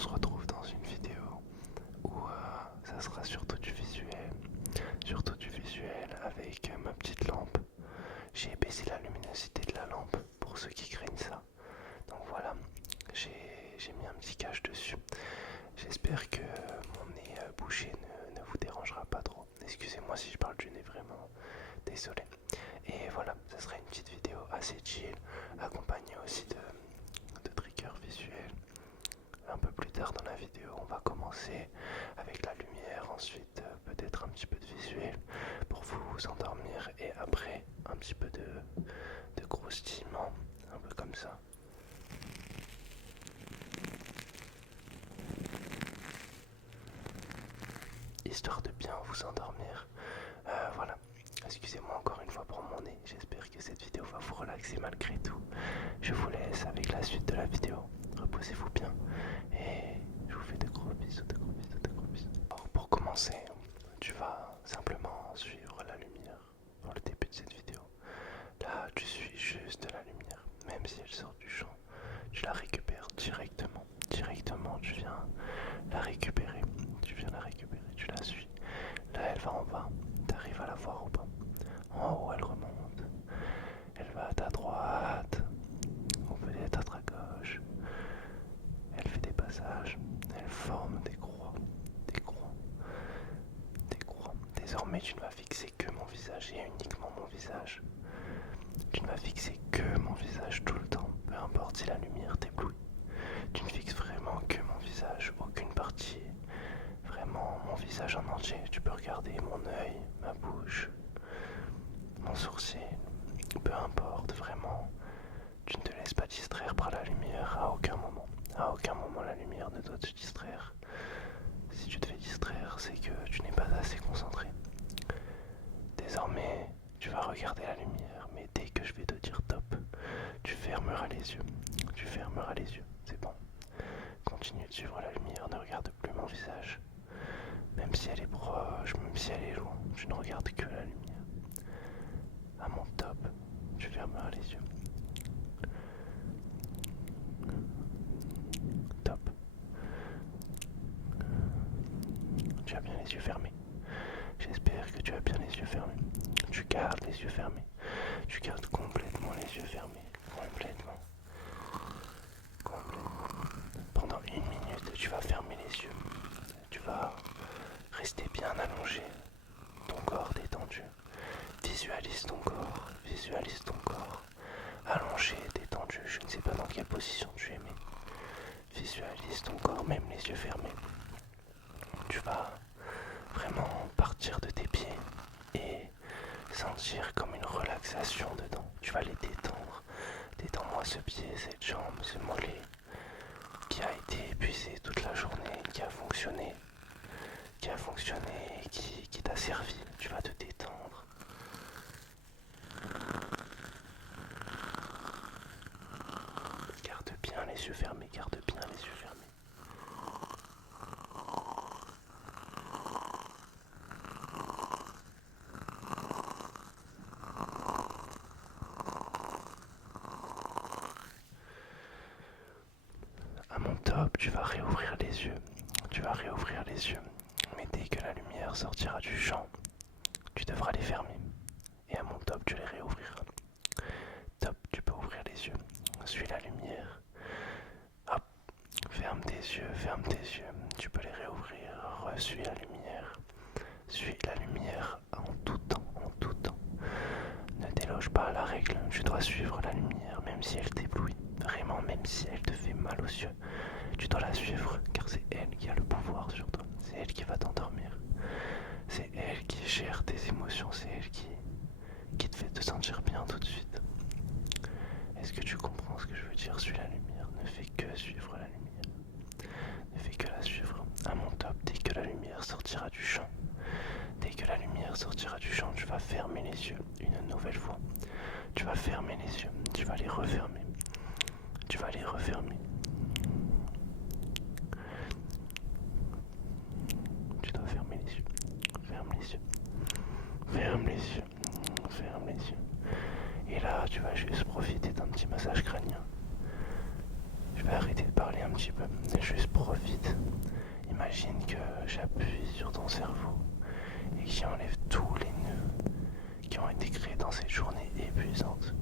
se retrouve dans une vidéo où ça sera surtout du visuel avec ma petite lampe. J'ai baissé la luminosité de la lampe pour ceux qui craignent ça. Donc voilà, j'ai mis un petit cache dessus. J'espère que mon nez bouché ne vous dérangera pas trop. Excusez-moi si je parle du nez, vraiment désolé. Et voilà, ça sera une petite vidéo assez chill, accompagnée aussi de triggers visuels. Un peu plus tard dans la vidéo, on va commencer avec la lumière, ensuite peut-être un petit peu de visuel pour vous endormir et après un petit peu de croustillement, un peu comme ça. Histoire de bien vous endormir. Voilà, excusez-moi encore une fois pour mon nez, j'espère que cette vidéo va vous relaxer malgré tout. Je vous laisse avec la suite de la vidéo, reposez-vous bien et je vous fais de gros bisous, de gros bisous, de gros bisous. Alors pour commencer, tu vas simplement suivre la lumière pour le début de cette vidéo. Là, tu suis juste la lumière, même si elle sort du champ, tu la récupères directement, tu viens la récupérer, tu la suis. Là, elle va en bas, tu arrives à la voir au bas. En haut, elle remonte, elle va à ta droite, ou peut-être à ta gauche. Elle fait des passages, elle forme des croix, des croix, des croix. Désormais, tu ne vas fixer que mon visage et uniquement mon visage. Tu ne vas fixer que mon visage tout le temps, peu importe si la lumière t'éblouit. Tu ne fixes vraiment que mon visage, aucune partie. Vraiment mon visage en entier. Tu peux regarder mon œil, ma bouche, mon sourcil, peu importe, vraiment. Tu ne te laisses pas distraire par la lumière à aucun moment. À aucun moment la lumière ne doit te distraire. Si tu te fais distraire, c'est que tu n'es pas assez concentré. Désormais, tu vas regarder la lumière, mais dès que je vais te dire top, tu fermeras les yeux. Tu fermeras les yeux, c'est bon. Continue de suivre la lumière, ne regarde plus mon visage. Même si elle est proche, même si elle est loin, tu ne regardes que la lumière. À mon top, tu fermeras les yeux. Top. Tu as bien les yeux fermés. J'espère que tu as bien les yeux fermés. Tu gardes les yeux fermés. Tu gardes complètement les yeux fermés. Complètement. Pendant 1 minute, tu vas fermer les yeux. Tu vas rester bien allongé. Ton corps détendu. Visualise ton corps. Visualise ton corps. Allongé, détendu. Je ne sais pas dans quelle position tu es, mais visualise ton corps, même les yeux fermés. Tu vas vraiment partir de tes pieds et sentir comme une relaxation dedans. Tu vas les détendre. Détends-moi ce pied, cette jambe, ce mollet qui a été épuisé toute la journée, qui a fonctionné, qui t'a servi. Tu vas te détendre. Garde bien les yeux fermés, garde bien les yeux fermés. À mon top, tu vas réouvrir les yeux. Tu vas réouvrir les yeux. Mais dès que la lumière sortira du champ, tu devras les fermer. Et à mon top, tu les réouvriras. Top, tu peux ouvrir les yeux. Suis la lumière. Hop, ferme tes yeux, ferme tes yeux. Tu peux les réouvrir. Suis la lumière. Suis la lumière en tout temps, en tout temps. Ne déloge pas à la règle. Tu dois suivre la lumière, même si elle t'éblouit. Vraiment, même si elle te fait mal aux yeux. Tu dois la suivre, car c'est elle qui a le pouvoir sur toi. C'est elle qui va t'endormir. C'est elle qui gère tes émotions. C'est elle qui te fait te sentir bien tout de suite. Est-ce que tu comprends ce que je veux dire? Suis la lumière. Ne fais que suivre la lumière. Ne fais que la suivre. À mon top, dès que la lumière sortira du champ, dès que la lumière sortira du champ, tu vas fermer les yeux une nouvelle fois. Tu vas fermer les yeux. Tu vas les refermer. Tu vas les refermer. Tu dois fermer les yeux. Ferme les yeux. Ferme les yeux. Ferme les yeux. Et là, tu vas juste profiter d'un petit massage crânien. Je vais arrêter de parler un petit peu. Juste profite imagine que j'appuie sur ton cerveau et que j'y enlève tous les nœuds qui ont été créés dans cette journée épuisante.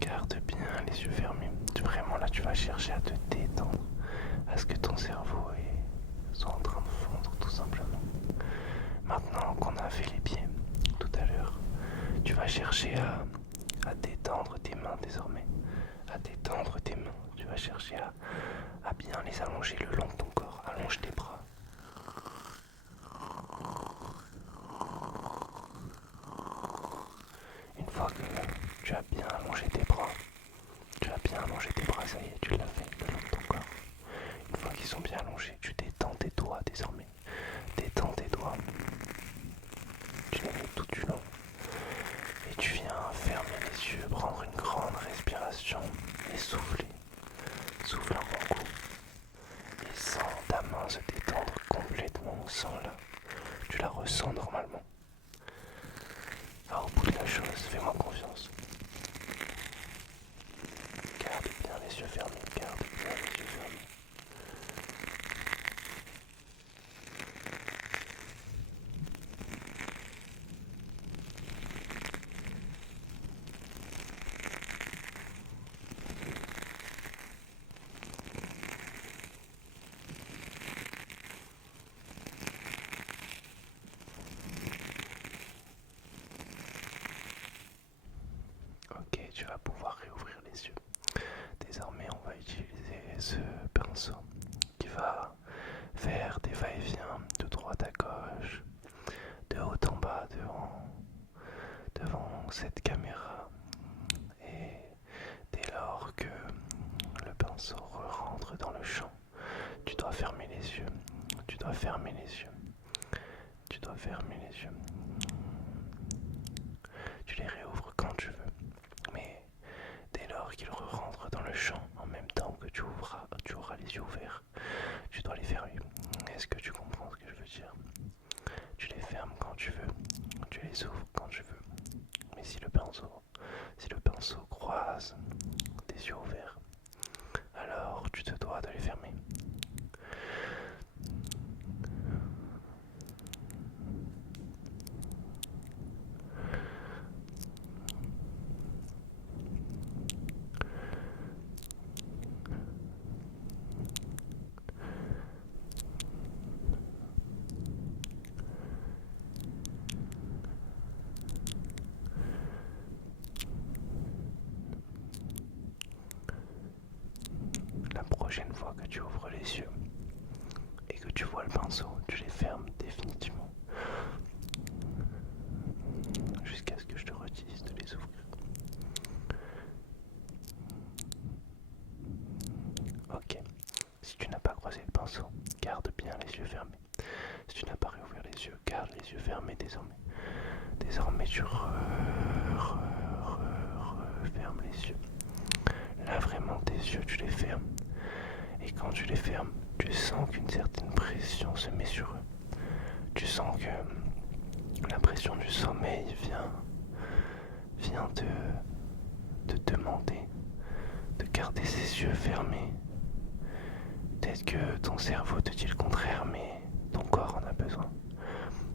Garde bien les yeux fermés. Vraiment là tu vas chercher à te détendre, à ce que ton cerveau soit en train de fondre tout simplement. Maintenant qu'on a fait les pieds tout à l'heure, tu vas chercher à détendre tes mains désormais. À détendre tes mains. Tu vas chercher à bien les allonger le long de ton corps. Allonge tes bras. Une fois que tu as bien allongé tes bras, ça y est, tu l'as fait le long de ton corps. Une fois qu'ils sont bien allongés, tu détends tes doigts désormais. Détends tes doigts. Tu les mets tout du long. Et tu viens fermer les yeux, prendre une grande respiration et souffler. Souffle un bon coup. Et sens ta main se détendre complètement. Sens-la. Tu la ressens normalement. Va au bout de la chose, fais-moi confiance. Garde bien les yeux fermés, garde bien les yeux fermés. Ok, tu vas pouvoir réouvrir les yeux. Désormais, on va utiliser ce pinceau qui va faire des va-et-vient de droite à gauche, de haut en bas, devant cette caméra. Et dès lors que le pinceau rentre dans le champ, tu dois fermer les yeux. Tu dois fermer les yeux. Tu dois fermer les yeux. Tu les réouvres quand tu veux. Mais dès lors qu'il rentre dans le champ, en même temps que tu auras les yeux ouverts, tu dois les fermer. Est-ce que tu comprends ce que je veux dire? Tu les fermes quand tu veux, tu les ouvres quand tu veux. Mais si le pinceau croise tes yeux ouverts, alors tu te dois de les fermer. La prochaine fois que tu ouvres les yeux et que tu vois le pinceau, tu les fermes définitivement jusqu'à ce que je te redise de les ouvrir. Ok, si tu n'as pas croisé le pinceau, garde bien les yeux fermés. Si tu n'as pas réouvert les yeux, garde les yeux fermés désormais. Désormais tu refermes les yeux. Là vraiment tes yeux tu les fermes. Et quand tu les fermes, tu sens qu'une certaine pression se met sur eux. Tu sens que la pression du sommeil vient te demander de garder ses yeux fermés. Peut-être que ton cerveau te dit le contraire, mais ton corps en a besoin.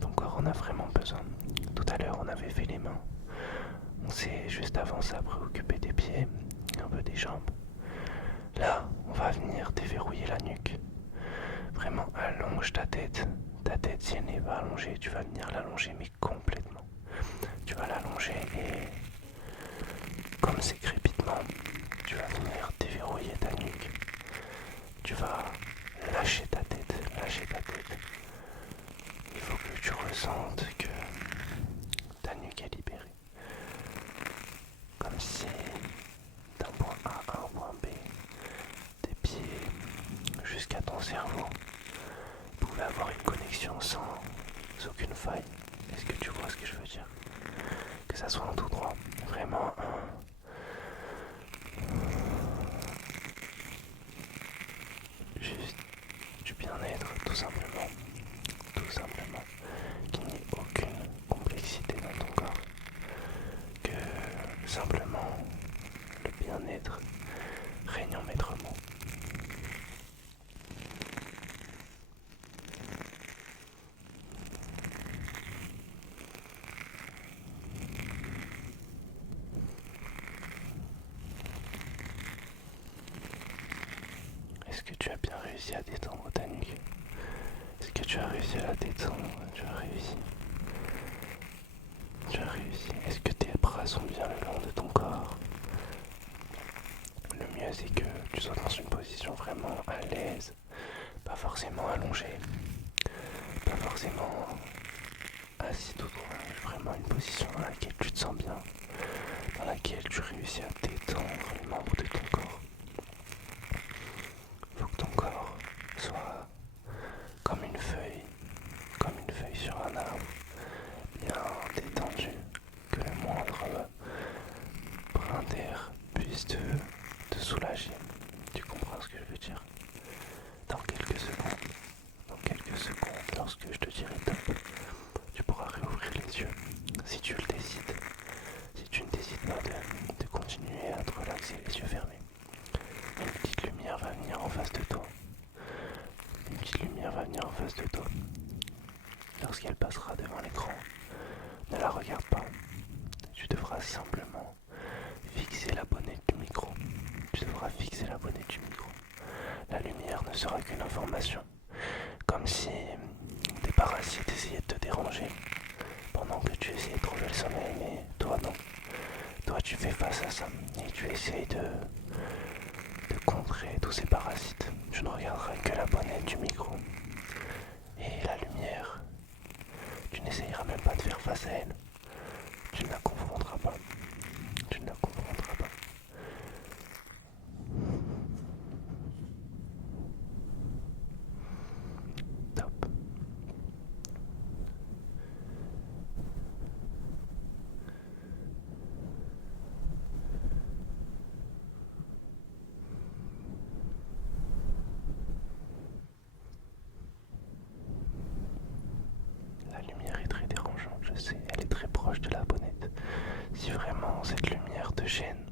Ton corps en a vraiment besoin. Tout à l'heure, on avait fait les mains. On s'est juste avant ça préoccupé des pieds, un peu des jambes. Là, on va venir déverrouiller la nuque. Vraiment, allonge ta tête. Ta tête, si elle n'est pas allongée, tu vas venir l'allonger, mais complètement. Tu vas l'allonger et, comme c'est crépitement, tu vas venir déverrouiller ta nuque. Tu vas lâcher ta tête, lâcher ta tête. Il faut que tu ressentes que ta nuque est libérée. Comme si d'un point A à un point B, tes pieds jusqu'à ton cerveau pouvaient avoir une connexion sans aucune faille. Est-ce que tu vois ce que je veux dire? Que ça soit en tout droit, vraiment juste bien-être, tout simplement. Tout simplement. Qu'il n'y ait aucune complexité dans ton corps. Que simplement le bien-être règne en maître mot. Est-ce que tu as bien réussi à détendre ta nuque? Est-ce que tu as réussi à la détendre? Tu as réussi. Tu as réussi. Est-ce que tes bras sont bien le long de ton corps? Le mieux c'est que tu sois dans une position vraiment à l'aise, pas forcément allongé, pas forcément assis tout droit, vraiment une position dans laquelle tu te sens bien, dans laquelle tu réussis à détendre les membres de ton corps. Il faut que ton corps soit comme une feuille sur un arbre, bien détendu, que le moindre brin d'air puisse te soulager. Tu comprends ce que je veux dire? Dans quelques secondes, lorsque je te dirai top, tu pourras réouvrir les yeux, si tu le décides. Si tu ne décides pas de continuer à te relaxer les yeux fermés, une petite lumière va venir en face de toi. Une petite lumière va venir en face de toi. Lorsqu'elle passera devant l'écran, ne la regarde pas. Tu devras simplement fixer la bonnette du micro. Tu devras fixer la bonnette du micro. La lumière ne sera qu'une information. Comme si des parasites essayaient de te déranger pendant que tu essayais de trouver le sommeil, mais toi non. Toi tu fais face à ça et tu essayes de contrer tous ces parasites. Tu ne regarderas que la bonnette du micro. Et la lumière, tu n'essayeras même pas de faire face à elle. Tu ne la confronteras pas. Tu ne la confronteras pas. Top. La lumière est très dérangeante, je sais, elle est très proche de la bonnette. Si vraiment cette lumière te gêne,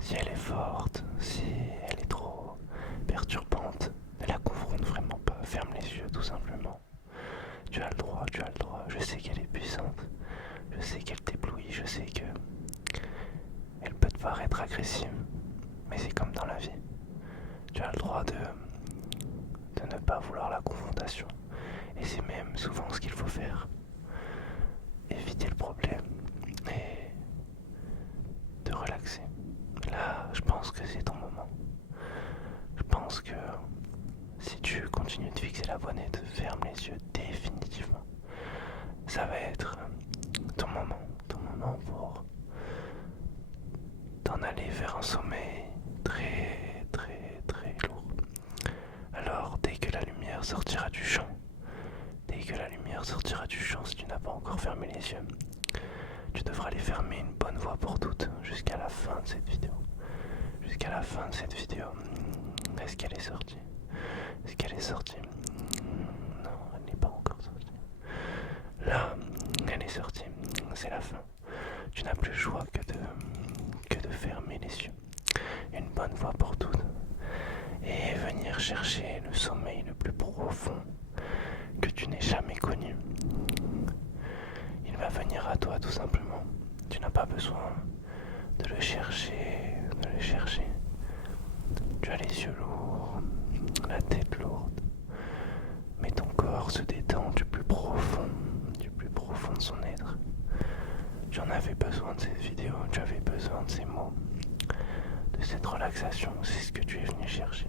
si elle est forte, si elle est trop perturbante, ne la confronte vraiment pas, ferme les yeux tout simplement. Tu as le droit, je sais qu'elle est puissante, je sais qu'elle t'éblouit, je sais que elle peut te paraître agressive, mais c'est comme dans la vie. Tu as le droit de ne pas vouloir la confrontation, et c'est même souvent ce qu'il faut faire. Éviter le problème et te relaxer. Là, je pense que c'est ton moment. Je pense que si tu continues de fixer la bonnette, ferme les yeux définitivement. Ça va être ton moment pour t'en aller vers un sommeil très très très lourd. Alors dès que la lumière sortira du champ, si tu n'as pas encore fermé les yeux, tu devras les fermer une bonne fois pour toutes jusqu'à la fin de cette vidéo. Jusqu'à la fin de cette vidéo. Est-ce qu'elle est sortie? Est-ce qu'elle est sortie? Non, elle n'est pas encore sortie. Là, elle est sortie. C'est la fin. Tu n'as plus le choix que de fermer les yeux une bonne fois pour toutes et venir chercher le sommeil le plus profond que tu n'aies jamais connu. Il va venir à toi tout simplement. Tu n'as pas besoin de le chercher, Tu as les yeux lourds, la tête lourde, mais ton corps se détend du plus profond de son être. J'en avais besoin de cette vidéo, tu avais besoin de ces mots, de cette relaxation, c'est ce que tu es venu chercher.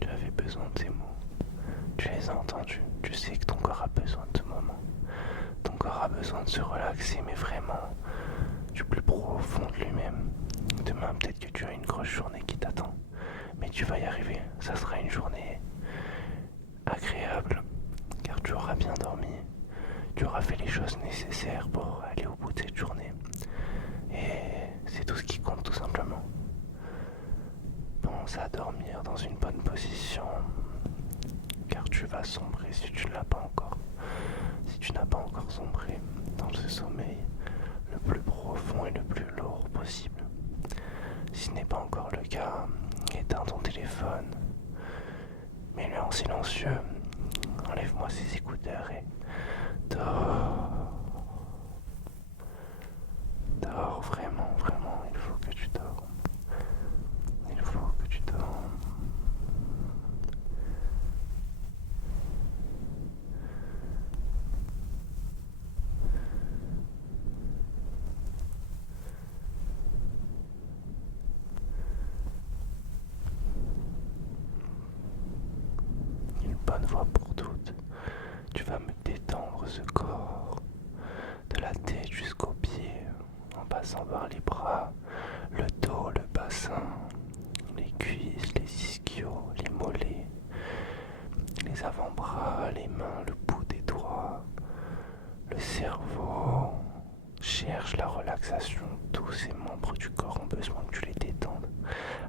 Tu avais besoin de ces mots, tu les as entendus, tu sais que ton corps a besoin de ce moment. Ton corps a besoin de se relaxer, mais vraiment du plus profond de lui-même. Demain, peut-être que tu as une grosse journée qui t'attend, mais tu vas y arriver. Ça sera une journée agréable, car tu auras bien dormi, tu auras fait les choses nécessaires pour aller au bout de cette journée. Et c'est tout ce qui compte, tout simplement. Pense commencer à dormir dans une bonne position, car tu vas sombrer si tu ne l'as pas encore. Si tu n'as pas encore sombré dans ce sommeil le plus profond et le plus lourd possible. Si ce n'est pas encore le cas, éteins ton téléphone, mets-le en silencieux, enlève-moi ces écouteurs et dors. Dors, vraiment, vraiment, il faut que tu dors. Il faut que tu dors. Une bonne fois pour toutes, tu vas me détendre ce corps, de la tête jusqu'aux pieds, en passant par les bras, le dos, le bassin, les cuisses, les ischios, les mollets, les avant-bras, les mains, le bout des doigts, le cerveau. Cherche la relaxation, tous ces membres du corps ont besoin que tu les détendes.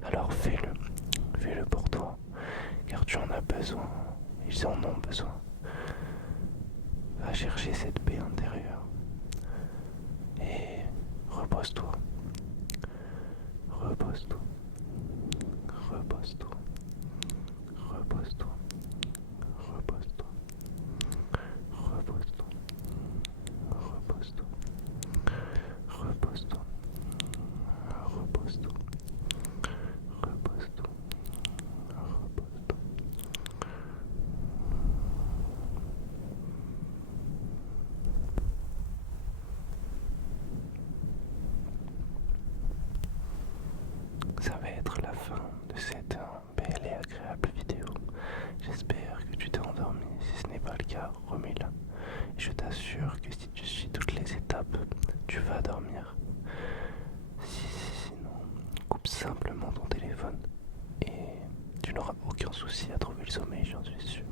Alors fais-le pour toi, car tu en as besoin, ils en ont besoin. Va chercher cette paix intérieure et repose-toi, repose-toi, repose-toi, repose-toi, repose-toi, repose-toi, repose-toi, repose-toi, repose-toi, repose-toi, repose-toi. Ça va être la fin de cette belle et agréable vidéo. J'espère que tu t'es endormi. Si ce n'est pas le cas, remets-la. Et je t'assure que si tu suis toutes les étapes, tu vas dormir. Sinon, coupe simplement ton téléphone et tu n'auras aucun souci à trouver le sommeil, j'en suis sûr.